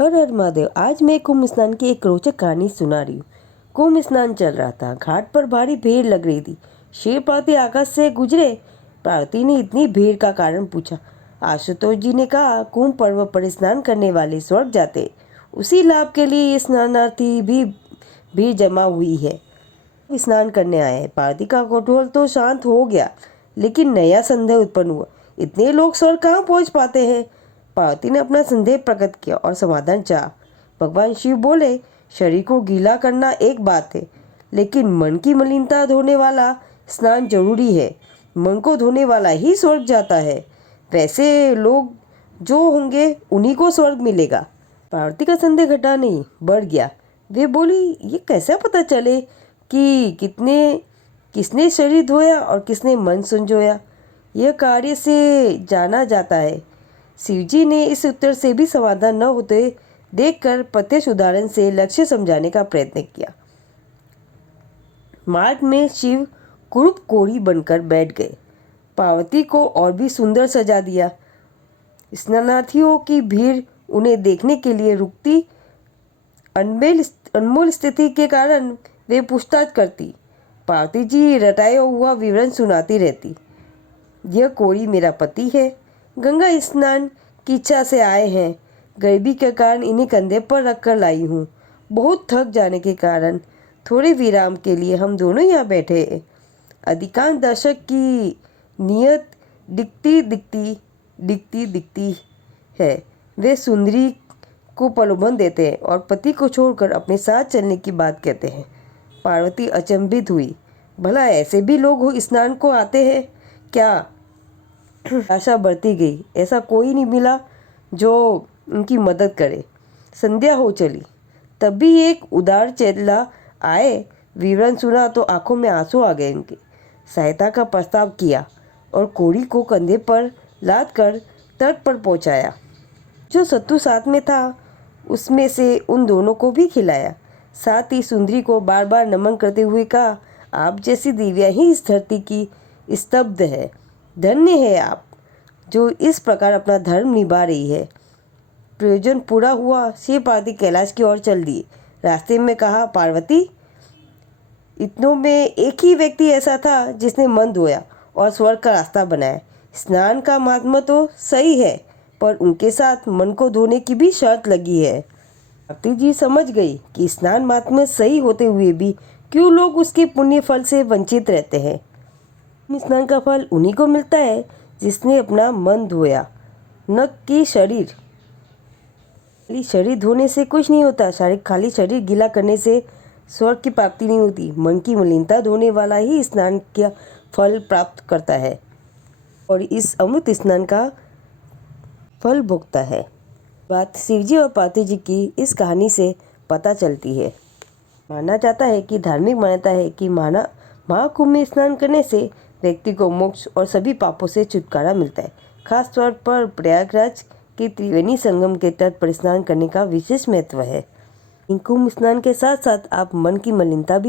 हर हर महादेव। आज मैं कुंभ स्नान की एक रोचक कहानी सुना रही हूँ। कुंभ स्नान चल रहा था। घाट पर भारी भीड़ लग रही थी। शिव पार्वती आकाश से गुजरे। पार्वती ने इतनी भीड़ का कारण पूछा। आशुतोष जी ने कहा, कुंभ पर्व पर स्नान करने वाले स्वर्ग जाते, उसी लाभ के लिए ये स्नानार्थी भी भीड़ जमा हुई है, स्नान करने आए हैं। पार्वती का कौतूहल तो शांत हो गया, लेकिन नया संदेह उत्पन्न हुआ। इतने लोग स्वर्ग कहाँ पहुँच पाते हैं? पार्वती ने अपना संदेह प्रकट किया और समाधान चाहा। भगवान शिव बोले, शरीर को गीला करना एक बात है, लेकिन मन की मलिनता धोने वाला स्नान जरूरी है। मन को धोने वाला ही स्वर्ग जाता है। वैसे लोग जो होंगे उन्हीं को स्वर्ग मिलेगा। पार्वती का संदेह घटा नहीं, बढ़ गया। वे बोली, ये कैसे पता चले कि किसने शरीर धोया और किसने मन संजोया? यह कार्य से जाना जाता है। शिवजी ने इस उत्तर से भी समाधान न होते देखकर प्रत्यक्ष उदाहरण से लक्ष्य समझाने का प्रयत्न किया। मार्ग में शिव कुरूप कोढ़ी बनकर बैठ गए। पार्वती को और भी सुंदर सजा दिया। स्नानार्थियों की भीड़ उन्हें देखने के लिए रुकती। अनमोल स्थिति के कारण वे पूछताछ करती। पार्वती जी रटाया हुआ विवरण सुनाती रहती। यह कोढ़ी मेरा पति है, गंगा स्नान की इच्छा से आए हैं। गरीबी के कारण इन्हें कंधे पर रखकर लाई हूँ। बहुत थक जाने के कारण थोड़े विराम के लिए हम दोनों यहाँ बैठे हैं। अधिकांश दर्शक की नियत दिखती है। वे सुंदरी को प्रलोभन देते हैं और पति को छोड़कर अपने साथ चलने की बात कहते हैं। पार्वती अचंभित हुई। भला ऐसे भी लोग हो स्नान को आते हैं क्या? आशा बढ़ती गई। ऐसा कोई नहीं मिला जो उनकी मदद करे। संध्या हो चली, तभी एक उदार चेला आए। विवरण सुना तो आंखों में आंसू आ गए। उनकी सहायता का प्रस्ताव किया और कोढ़ी को कंधे पर लाद कर तट पर पहुंचाया। जो सत्तू साथ में था उसमें से उन दोनों को भी खिलाया। साथ ही सुंदरी को बार बार नमन करते हुए कहा, आप जैसी दिव्या ही इस धरती की स्तब्ध है। धन्य है आप जो इस प्रकार अपना धर्म निभा रही है। प्रयोजन पूरा हुआ। शिव पार्वती कैलाश की ओर चल दिए। रास्ते में कहा, पार्वती, इतनों में एक ही व्यक्ति ऐसा था जिसने मन धोया और स्वर्ग का रास्ता बनाया। स्नान का महात्मा तो सही है, पर उनके साथ मन को धोने की भी शर्त लगी है। पार्वती जी समझ गई कि स्नान महात्मा सही होते हुए भी क्यों लोग उसके पुण्य फल से वंचित रहते हैं। स्नान का फल उन्हीं को मिलता है जिसने अपना मन धोया, न कि शरीर। खाली शरीर धोने से कुछ नहीं होता। खाली शरीर गीला करने से स्वर्ग की प्राप्ति नहीं होती। मन की मलिनता धोने वाला ही स्नान का फल प्राप्त करता है और इस अमृत स्नान का फल भोगता है। बात शिवजी और पार्वती जी की इस कहानी से पता चलती है। माना जाता है कि धार्मिक मान्यता है कि महाकुंभ में स्नान करने से व्यक्ति को मोक्ष और सभी पापों से छुटकारा मिलता है। खास तौर पर प्रयागराज के त्रिवेणी संगम के तट पर स्नान करने का विशेष महत्व है। कुंभ स्नान के साथ साथ आप मन की मलिनता भी